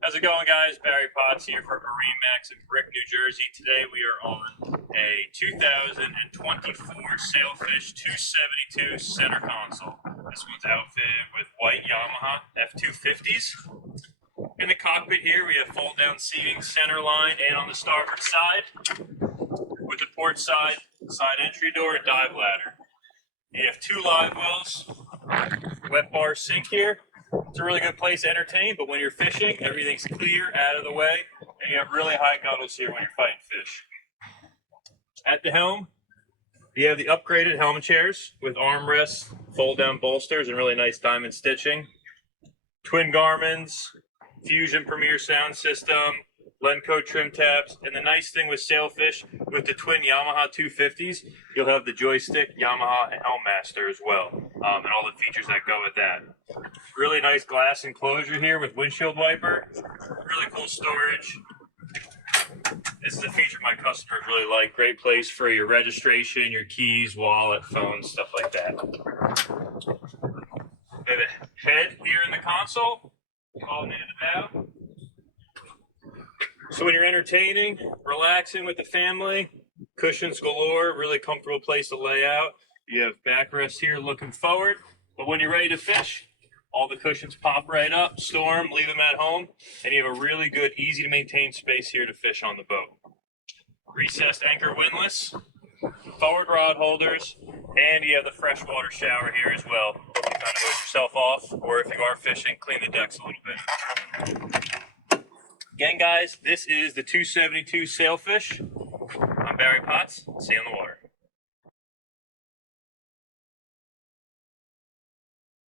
How's it going, guys? Barry Potts here for MarineMax in Brick, New Jersey. Today we are on a 2024 Sailfish 272 center console. This one's outfitted with white Yamaha F250s. In the cockpit here, we have fold-down seating, center line, and on the starboard side, with the port side entry door, and dive ladder. You have two live wells, wet bar sink here. It's a really good place to entertain, but when you're fishing, everything's clear, out of the way, and you have really high gunnels here when you're fighting fish. At the helm, you have the upgraded helmet chairs with armrests, fold-down bolsters, and really nice diamond stitching. Twin Garmins, Fusion Premier sound system, Lenco trim tabs, and the nice thing with Sailfish, with the twin Yamaha 250s, you'll have the joystick, Yamaha, and Helmmaster as well, and all the features that go with that. Really nice glass enclosure here with windshield wiper, really cool storage. This is a feature my customers really like. Great place for your registration, your keys, wallet, phone, stuff like that. We have a head here in the console, all into the bow. So when you're entertaining, relaxing with the family, cushions galore, really comfortable place to lay out. You have backrest here looking forward, but when you're ready to fish, all the cushions pop right up, store them, leave them at home, and you have a really good, easy to maintain space here to fish on the boat. Recessed anchor windlass, forward rod holders, and you have the freshwater shower here as well. You kind of hose yourself off, or if you are fishing, clean the decks a little bit. Again, guys, this is the 272 Sailfish. I'm Barry Potts. See you on the water.